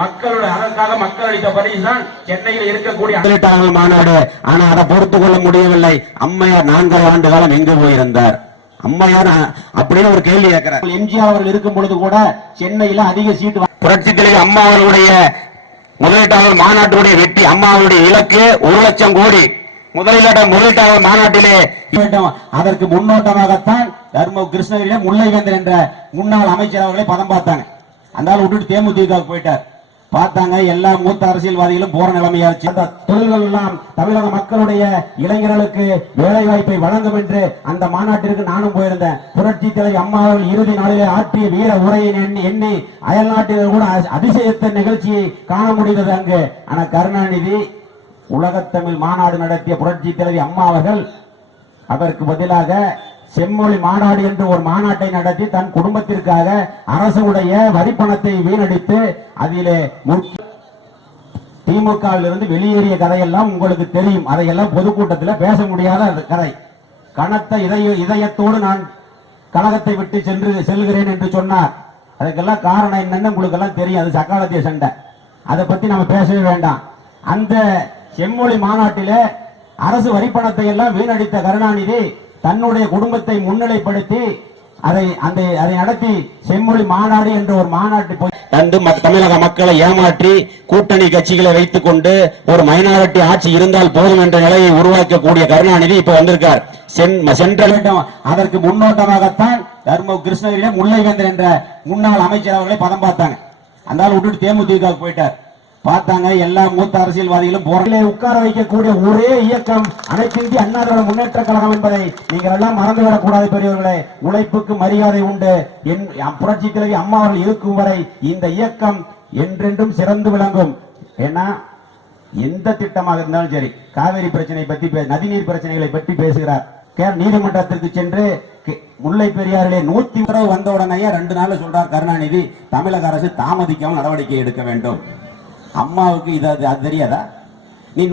மக்களுடைய அதற்காக மக்கள் அளித்த பரிசு தான் சென்னையில் இருக்கக்கூடிய முதலீட்டாளர்கள் மாநாடு. ஆனா அதை பொறுத்து கொள்ள முடியவில்லை. அம்மையார் 4 ஆண்டு காலம் எங்கு போயிருந்தார்? அம்மையார் அப்படின்னு ஒரு கேள்வி கேட்கிறார். எம்ஜிஆர் அவர்கள் இருக்கும் பொழுது கூட சென்னையில அதிக சீட்டு புரட்சி தலைவர் அம்மா அவர்களுடைய முதலீட்டாளர் மாநாட்டுடைய வெற்றி, அம்மா அவருடைய இலக்கு 1 லட்சம் கோடி முதலீட்டாளர் மாநாட்டிலே. அதற்கு முன்னோட்டமாகத்தான் தர்ம கிருஷ்ணகிரியில முல்லைவேந்தர் என்ற முன்னாள் அமைச்சர் அவர்களை பதம் பார்த்தாங்க. அந்த ஆள் விட்டுட்டு தேமுதிக போயிட்டார். பார்த்தாங்க எல்லா மூத்த அரசியல்வாதிகளும் போற நிலைமையாச்சு. அந்த தொழில்கள் எல்லாம் தமிழக மக்களுடைய இளைஞர்களுக்கு வேலை வாய்ப்பை வழங்கும் என்று அந்த மாநாட்டிற்கு நானும் போயிருந்தேன். புரட்சி தலைவர் அம்மா அவர்கள் இறுதி நாளிலே ஆற்றிய வீர உரையை எண்ணி அயல் நாட்டினர் கூட அதிசயத்த நிகழ்ச்சியை காண முடிந்தது அங்கு. ஆனா கருணாநிதி உலகத்தமிழ் மாநாடு நடத்திய புரட்சி தலைவி அம்மா அவர்கள் அதற்கு பதிலாக செம்மொழி மாநாடு என்று ஒரு மாநாட்டை நடத்தி தன் குடும்பத்திற்காக அரசுடைய வரிப்பணத்தை வீணடித்து அதிலே திமுகவிலிருந்து வெளியேறிய கதையெல்லாம் உங்களுக்கு தெரியும். அதையெல்லாம் பொதுக்கூட்டத்தில் பேச முடியாத கதை. கனத்த இதயத்தோடு நான் கழகத்தை விட்டு செல்கிறேன் என்று சொன்னார். அதுக்கெல்லாம் காரணம் என்னன்னு உங்களுக்கு எல்லாம் தெரியும். அது சக்காலத்திய சண்டை. அதை பத்தி நம்ம பேசவே வேண்டாம். அந்த செம்மொழி மாநாட்டில அரசு வரிப்பணத்தை எல்லாம் வீணடித்த கருணாநிதி தன்னுடைய குடும்பத்தை முன்னிலைப்படுத்தி அதை நடத்தி செம்மொழி மாநாடு என்ற ஒரு மாநாட்டு போய் தமிழக மக்களை ஏமாற்றி கூட்டணி கட்சிகளை வைத்துக் கொண்டு ஒரு மைனாரிட்டி ஆட்சி இருந்தால் போதும் என்ற நிலையை உருவாக்கக்கூடிய கருணாநிதி இப்ப வந்திருக்கார். சென்ட்ரல் அதற்கு முன்னோட்டமாகத்தான் தர்ம கிருஷ்ணகிரியில முல்லைவேந்தர் என்ற முன்னாள் அமைச்சர் அவர்களை பதம் பார்த்தாங்க. அந்த ஆள் விட்டுட்டு தேமுதிக போயிட்டார். பார்த்தாங்க எல்லா மூத்த அரசியல்வாதிகளும் போராட்டத்திலே உட்கார வைக்கக்கூடிய ஒரே இயக்கம் அனைத்து இந்திய அண்ணா திராவிட முன்னேற்ற கழகம் என்பதை நீங்கள் எல்லாம் மறந்துவிடக் கூடாது. பெரியவர்களே, உழைப்புக்கு மரியாதை உண்டு. புரட்சி தலைவி அம்மா அவர்கள் இருக்கும் வரை இந்த இயக்கம் என்றென்றும் சிறந்து விளங்கும். ஏன்னா எந்த திட்டமாக இருந்தாலும் சரி, காவிரி பிரச்சனை பற்றி நதிநீர் பிரச்சனைகளை பற்றி பேசுகிறார். நீதிமன்றத்திற்கு சென்று முல்லை பெரியாரிலே 100 உத்தரவு வந்த உடனே 2 நாள் சொல்றார் கருணாநிதி, தமிழக அரசு தாமதிக்காமல் நடவடிக்கை எடுக்க வேண்டும். அம்மாவுக்கு இது தெரியாதா?